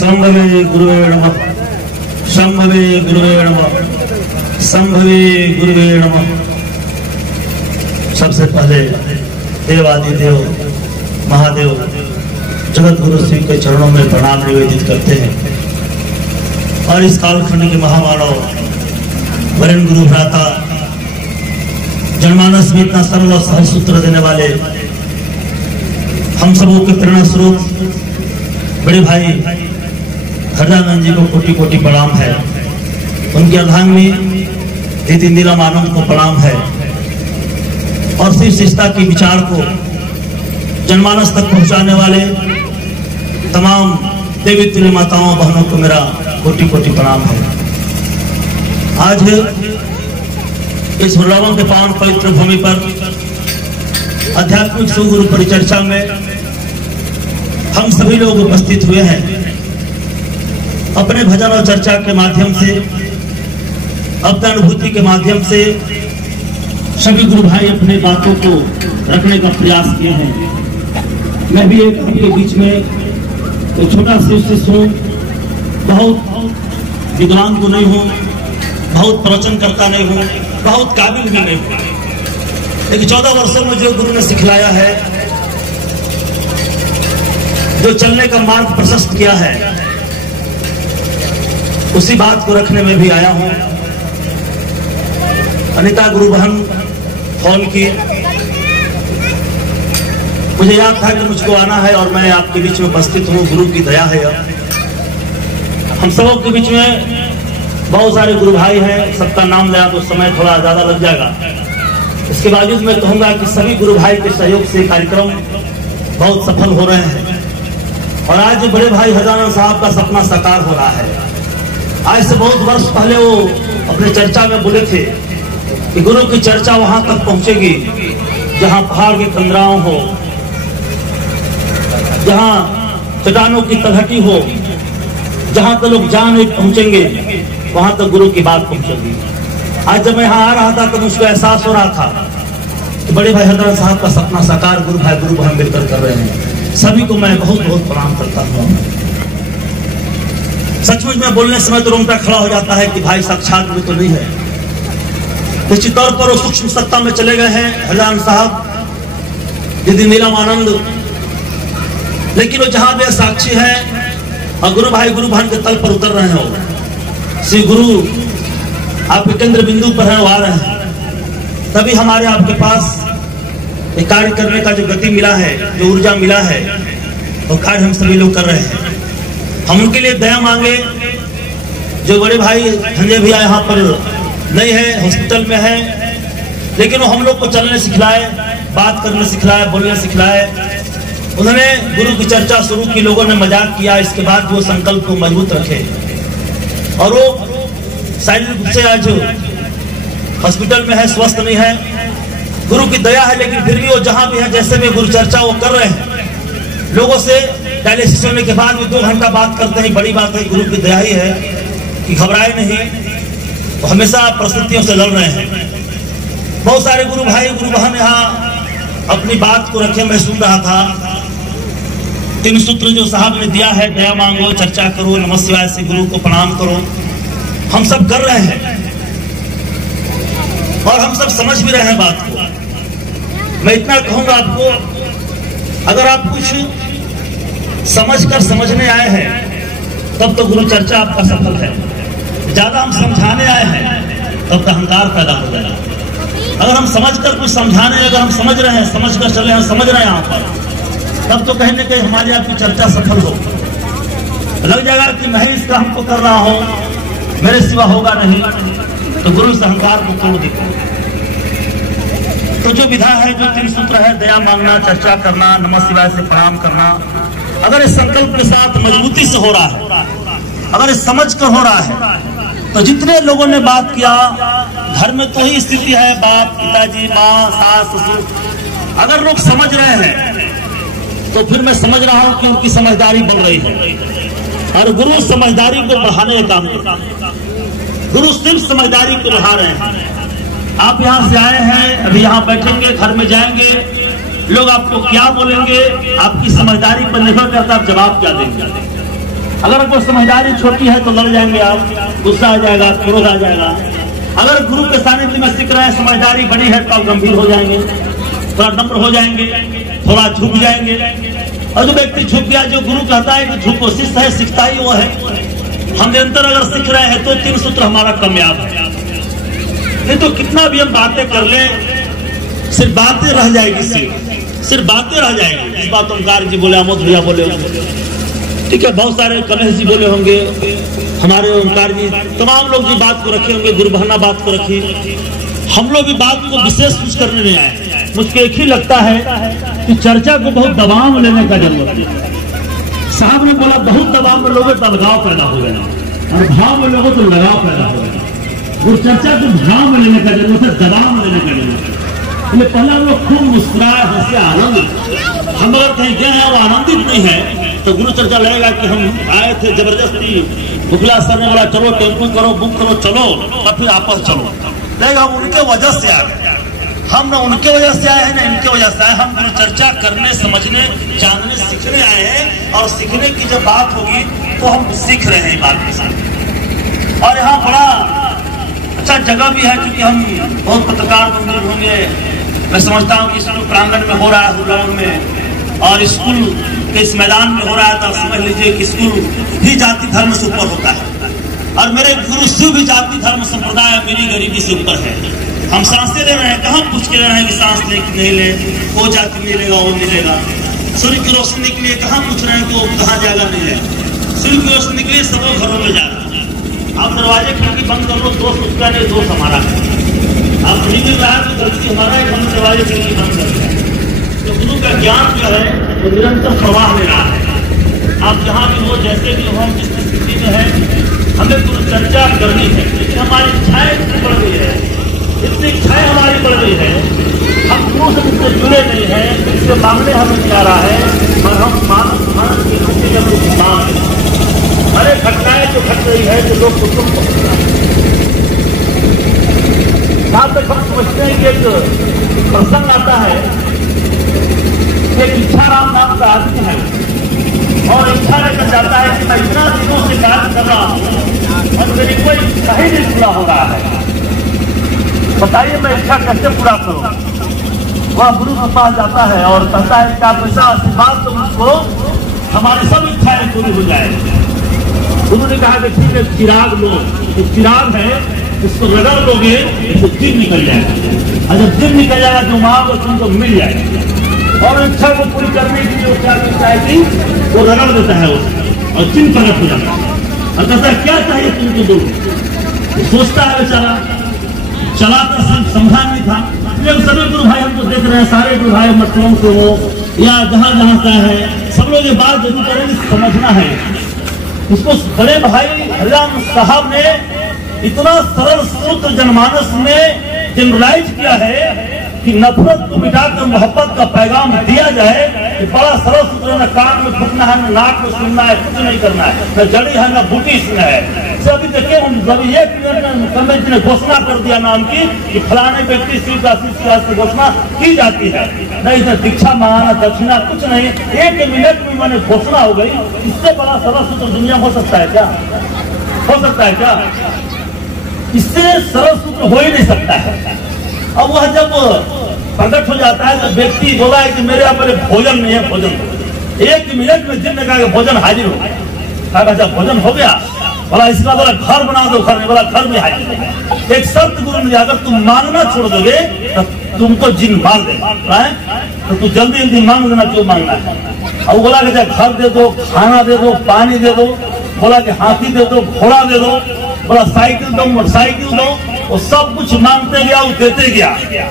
संभवे गुरुवे नमः, संभवे गुरुवे नमः, संभवे गुरुवे नमः। सबसे पहले देवादिदेव महादेव जगत गुरु श्री के चरणों में प्रणाम निवेदित करते हैं और इस कालखंड के महामानव वरेण्य गुरु भ्राता जनमानस में इतना सरल और सहज सूत्र देने वाले हम सबों के प्रेरणा स्रोत बड़े भाई हरदानंद जी को कोटि कोटि प्रणाम है। उनकी अर्धांगिनी दीदी नीलम आनंद को प्रणाम है और शिव शिष्टता की विचार को जनमानस तक पहुंचाने वाले तमाम देवी तुल्य माताओं बहनों को मेरा कोटि कोटि प्रणाम है। आज इस वृंदावन के पावन पवित्र भूमि पर आध्यात्मिक सुगुरु परिचर्चा में हम सभी लोग उपस्थित हुए हैं। अपने भजन और चर्चा के माध्यम से, अपनी अनुभूति के माध्यम से सभी गुरु भाई अपने बातों को रखने का प्रयास किए हैं। मैं भी एक आपके बीच में एक छोटा शिष्य हूँ, बहुत विद्वान तो नहीं हूँ, बहुत प्रवचन करता नहीं हूँ, बहुत काबिल भी नहीं हूँ, लेकिन 14 वर्षों में जो गुरु ने सिखलाया है, जो चलने का मार्ग प्रशस्त किया है, उसी बात को रखने में भी आया हूं। अनिता गुरु बहन फोन की, मुझे याद था कि मुझको आना है और मैं आपके बीच में उपस्थित हूं। गुरु की दया है। हम सबों के बीच में बहुत सारे गुरु भाई हैं, सबका नाम लिया तो समय थोड़ा ज्यादा लग जाएगा। इसके बावजूद मैं कहूंगा कि सभी गुरु भाई के सहयोग से कार्यक्रम बहुत सफल हो रहे हैं और आज बड़े भाई हरदानंद साहब का सपना साकार हो रहा है। आज से बहुत वर्ष पहले वो अपने चर्चा में बोले थे कि गुरु की चर्चा वहां तक पहुंचेगी जहां पहाड़ की कंदराओं हो, जहां चट्टानों की तलहटी हो, जहां तक लोग जा नहीं पहुंचेंगे वहां तक गुरु की बात पहुंचेगी। आज जब मैं यहाँ आ रहा था तो मुझको एहसास हो रहा था कि बड़े भाई हरदानंद साहब का सपना साकार गुरु भाई गुरु बहन मिलकर कर रहे हैं। सभी को मैं बहुत बहुत प्रणाम करता हूँ। सचमुच में बोलने समय तो रोंगटा खड़ा हो जाता है कि भाई साक्षात में तो नहीं है। निश्चित तौर पर वो सूक्ष्म सत्ता में चले गए हैं हरदानंद साहब, दीदी नीलम आनंद, लेकिन वो जहां भी साक्षी है और गुरु भाई गुरु बहन के तल पर उतर रहे हो। श्री गुरु आपके केंद्र बिंदु पर है, वो आ रहे हैं, तभी हमारे आपके पास एक कार्य करने का जो गति मिला है, जो ऊर्जा मिला है, वो कार्य हम सभी लोग कर रहे हैं। हम उनके लिए दया मांगे। जो बड़े भाई संजय भैया यहाँ पर नहीं है, हॉस्पिटल में है, लेकिन वो हम लोग को चलने सिखलाए, बात करने सिखलाए, बोलने सिखलाए। उन्होंने गुरु की चर्चा शुरू की, लोगों ने मजाक किया, इसके बाद वो संकल्प को मजबूत रखे और वो शारीरिक रूप से आज हॉस्पिटल में है, स्वस्थ नहीं है। गुरु की दया है, लेकिन फिर भी वो जहां भी है, जैसे भी गुरु चर्चा वो कर रहे हैं, लोगों से डायलिसिस होने के बाद भी 2 घंटा बात करते हैं। बड़ी बात है, गुरु की दया ही है कि घबराए नहीं, वो हमेशा परिस्थितियों से लड़ रहे हैं। बहुत सारे गुरु भाई गुरु बहन यहाँ अपनी बात को रखे। मैं सुन रहा था 3 सूत्र जो साहब ने दिया है, दया मांगो, चर्चा करो, नमः शिवाय से गुरु को प्रणाम करो, हम सब कर रहे हैं और हम सब समझ भी रहे हैं बात को। मैं इतना कहूंगा आपको, अगर आप कुछ समझकर समझने आए हैं तब तो गुरु चर्चा आपका सफल है। ज्यादा हम समझाने आए हैं तब तो अहंकार पैदा हो जाएगा। अगर हम समझकर कुछ समझाने, अगर हम समझ रहे हैं, समझकर चल रहे हैं, समझ रहे हैं यहाँ पर, तब तो कहीं न कहीं हमारी आपकी चर्चा सफल हो। लग जाएगा कि मैं ही इसका हमको कर रहा हूँ, मेरे सिवा होगा नहीं, तो गुरु से अहंकार को तोड़ देते। तो जो विधा है, जो 3 सूत्र है, दया मांगना, चर्चा करना, नमः शिवाय से प्रणाम करना, अगर इस संकल्प के साथ मजबूती से हो रहा है, अगर इस समझ कर हो रहा है, तो जितने लोगों ने बात किया, घर में तो ही स्थिति है, बाप, पिताजी, माँ, सास, ससुर, अगर लोग समझ रहे हैं तो फिर मैं समझ रहा हूं कि उनकी समझदारी बढ़ रही है और गुरु समझदारी को बढ़ाने का काम करता है। गुरु सिर्फ समझदारी को बढ़ा रहे हैं। आप यहाँ से आए हैं, अभी यहाँ बैठेंगे, घर में जाएंगे, लोग आपको क्या बोलेंगे, आपकी समझदारी पर निर्भर करता है आप जवाब क्या देंगे। अगर कोई समझदारी छोटी है तो लड़ जाएंगे आप, गुस्सा आ जाएगा, क्रोध आ जाएगा। अगर गुरु के सानिध्य में सीख रहे हैं, समझदारी बड़ी है तो आप गंभीर हो जाएंगे, थोड़ा नम्र हो जाएंगे, थोड़ा झुक जाएंगे। और जो व्यक्ति झुक गया, जो गुरु कहता है कि झुको, शिष्य है, सीखता ही वो है। हम निरंतर अगर सीख रहे हैं तो 3 सूत्र हमारा कामयाब है। नहीं तो कितना भी हम बातें कर ले, सिर्फ बातें रह जाएगी, सिर्फ बातें रह जाएगी। इस बात ओंकार जी बोले, आमोद भैया बोले, ठीक है, बहुत सारे कमलेश जी बोले होंगे, हमारे ओंकार जी, तमाम लोग भी बात को रखे होंगे, गुरुबहना बात को रखी। हम लोग भी बात को विशेष कुछ करने नहीं आए। मुझको एक ही लगता है कि चर्चा को बहुत दबाव में लेने का जरूरत है। साहब ने बोला बहुत दबाव में लोगों तो अलगाव पैदा हो गया, और भाव में लोगों तो लगाव पैदा हो गया। और चर्चा को भाव में लेने का जरूरत है, दबाव में लेने का जरूरत है। पहले हम लोग खूब मुस्कुराए, हंसे, आनंद। हम अगर कहीं गए हैं और आनंदित नहीं है तो गुरु चर्चा लगेगा कि हम आए थे जबरदस्ती, बुकला सर ने बोला चलो टेम्पो करो, बुक करो, चलो, और फिर आपस चलो। देखा हम उनके वजह से आए, हम न उनके वजह से आए हैं न इनके वजह से आए। हम गुरु चर्चा करने, समझने, जानने, सीखने आए हैं। और सीखने की जब बात होगी तो हम सीख रहे हैं बात के साथ। और यहाँ बड़ा अच्छा जगह भी है, क्योंकि हम बहुत पत्रकार बंधु होंगे। मैं समझता हूँ कि स्कूल प्रांगण में हो रहा है, हुरलावन में, और स्कूल के इस मैदान में हो रहा है, तो समझ लीजिए कि स्कूल भी जाति धर्म से ऊपर होता है। और मेरे गुरु शिव भी जाति धर्म संप्रदाय मेरी गरीबी से ऊपर है। हम सांसें ले रहे हैं, कहाँ पूछ के ले रहे हैं कि सांस ले कि नहीं ले, वो जाति नहीं लेगा, वो नहीं लेगा। सूर्य की रोशनी के लिए कहाँ पूछ रहे हैं कि वो कहाँ जाएगा, नहीं जाएगा। सूर्य की रोशनी के लिए सब घरों में जा रहा है। आप दरवाजे खिड़की बंद कर लो, दोस्त उसका नहीं, दोस्त हमारा है। आप निकल रहा है तो गलती हमारा है, हम दरवाजे खिड़की बंद कर रहे हैं। तो गुरु का ज्ञान जो है वो निरंतर प्रवाह में रहा है। आप जहाँ भी हो, जैसे भी हो, जिस स्थिति में है, हमें गुरु चर्चा करनी है। लेकिन हमारी इच्छाएं इतनी बढ़ गई है, इतनी इच्छाएं हमारी बढ़ गई है, हम गुरु से जिससे जुड़े नहीं है, इससे मांगने हमें नहीं आ रहा है। और हम मानस के रूप में जब कुछ मांग, अरे घटनाएं जो घट रही है जो लोग कुछ जहाँ तक हम समझते हैं कि एक प्रसंग आता है, एक इच्छाराम नाम का आदमी है और इच्छा लेकर जाता है कि मैं इतना दिनों से कार्य कर रहा हूँ और मेरी कोई इच्छा ही नहीं पूरा हो रहा है, बताइए मैं इच्छा कैसे पूरा करूँ। वह गुरु के पास जाता है और कहता है कि आप ऐसा आशीर्वाद तो मुझको हमारी सब इच्छाएं पूरी हो जाएगी। गुरु ने कहा कि ठीक है, चिराग लो, तो चिराग है, इसको रगड़ लोगे तो दिन निकल जाएगा, और जब दिन निकल जाएगा तो मांगो तुमको मिल जाएगा। और इच्छा को पूरी करने के लिए क्या करता है कि वो रगड़ देता है उसको और चिन्ह प्रकट हो जाता है और कहता है क्या चाहिए तुमको दो। सोचता है बेचारा, चला तो समझा नहीं था। सभी गुरु भाई हमको देख रहे हैं, सारे गुरु भाई मतलों से हो या जहाँ जहाँ का है, सब लोग ये बात जरूर करेंगे, समझना है। इसको बड़े भाई हरिराम साहब ने इतना सरल सूत्र जनमानस में जनरलाइज किया है कि नफरत को मिटाकर मोहब्बत का पैगाम दिया जाए। कि बड़ा सरल सूत्र, न कान में फूकना है, न नाक में सुनना है, कुछ नहीं करना है, न जड़ी है न बूटी इसमें है। सभी देखिए हम जब एक मिनट कमेंट ने घोषणा कर दिया नाम की कि फलाने व्यक्ति शिव का शिष्य घोषणा की जाती है, नहीं तो दीक्षा मांगना, दक्षिणा कुछ नहीं, एक मिनट में मैंने घोषणा हो गई। इससे बड़ा सरल सूत्र दुनिया हो सकता है क्या? हो सकता है क्या? इससे सरल सूत्र हो ही नहीं सकता है। अब वह जब प्रकट हो जाता है तो व्यक्ति बोला है कि मेरे यहाँ पर भोजन नहीं है, भोजन एक मिनट में दिन लगा के भोजन हाजिर हो गया। जब भोजन हो गया, बोला इसका बोला घर बना दो, घर नहीं, बोला घर में हाजिर हो गया। एक शर्त गुरु ने अगर तुम मांगना छोड़ दोगे तो तुमको जिन मार देगा, तो तू जल्दी जल्दी मांग देना जो मांगना है। और बोला कि घर दे दो, खाना दे दो, पानी दे दो, बोला कि हाथी दे दो, घोड़ा दे दो, बोला साइकिल दो, मोटरसाइकिल दो, वो सब कुछ मांगते गया, वो देते गया।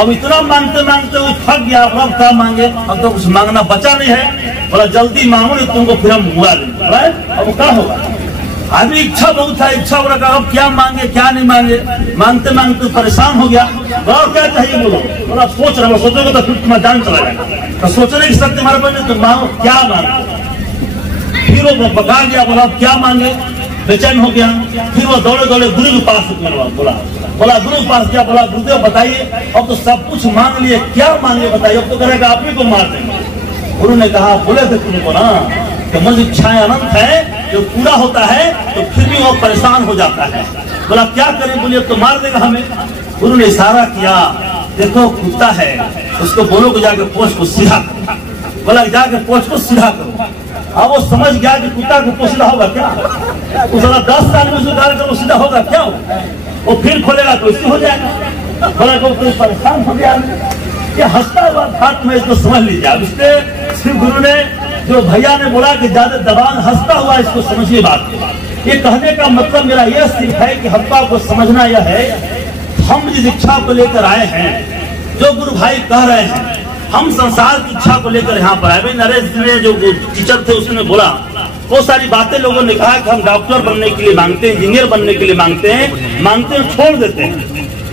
अब इतना मांगते मांगते वो थक गया, अब क्या मांगे, अब तो कुछ मांगना बचा नहीं है। बोला जल्दी मांगो नहीं तुमको फिर हम हुआ देंगे। अब क्या होगा? अभी इच्छा बहुत था, इच्छा हो रहा, अब क्या मांगे क्या नहीं मांगे, मांगते मांगते परेशान हो गया। और क्या चाहिए बोलो, बोला सोच रहा, सोचोगे तो फिर तुम्हारा जान चला जाएगा, तो सोचने की शक्ति हमारे पास नहीं, तो मांगो क्या मांगे। फिर वो बका गया, बोला क्या मांगे, बेचैन हो गया। फिर वो दौड़े दौड़े गुरु के पास बोला गुरु के पास गया, बोला गुरुदेव बताइए, अब तो सब कुछ मांग लिए, क्या मांगे बताइए, अब तो कहेगा आप ही को मार देंगे। गुरु ने कहा बोले थे तुमको ना कि मुझे इच्छाएं अनंत है, जब पूरा होता है तो फिर भी वो परेशान हो जाता है। बोला क्या करें, बोलिए तो मार देगा हमें। गुरु ने इशारा किया, देखो कुत्ता है, उसको बोलो कि जाके पोछ को सीधा करो। बोला जाके पोछ को सीधा करो। अब वो समझ गया कि कुत्ता को पोछ सीधा होगा क्या, उस 10 साल में उसको डाल कर सीधा होगा क्या, वो फिर खोलेगा तो इससे हो जाएगा। बोला तो परेशान हो गया, ये हंसता हुआ था, मैं इसको समझ लीजिए। अब इसलिए श्री गुरु ने, जो भैया ने बोला कि ज्यादा दबान, हंसता हुआ इसको समझिए बात। ये कहने का मतलब मेरा यह सिर्फ है कि हम को समझना यह है, हम जिस इच्छा को लेकर आए हैं, जो गुरु भाई कह रहे हैं, हम संसार की इच्छा को लेकर यहाँ पर आए। नरेश ने जो टीचर थे उसने बोला, बहुत सारी बातें लोगों ने कहा कि हम डॉक्टर बनने के लिए मांगते हैं, इंजीनियर बनने के लिए मांगते हैं, छोड़ देते हैं।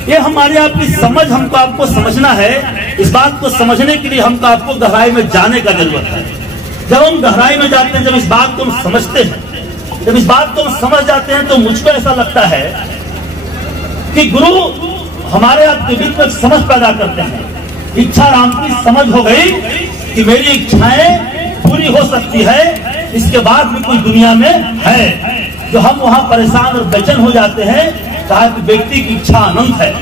ये हमारी आपकी समझ, हमको आपको समझना है। इस बात को समझने के लिए हमको आपको गहराई में जाने का जरूरत है। जब हम गहराई में जाते हैं, जब इस बात को हम समझते हैं, जब इस बात को हम समझ जाते हैं, तो मुझको ऐसा लगता है कि गुरु हमारे आपके बीच में समझ पैदा करते हैं। इच्छा राम की समझ हो गई कि मेरी इच्छाएं पूरी हो सकती है, इसके बाद भी कोई दुनिया में है। जो हम वहां परेशान और बेचैन हो जाते हैं, कहा कि व्यक्ति की इच्छा अनंत है।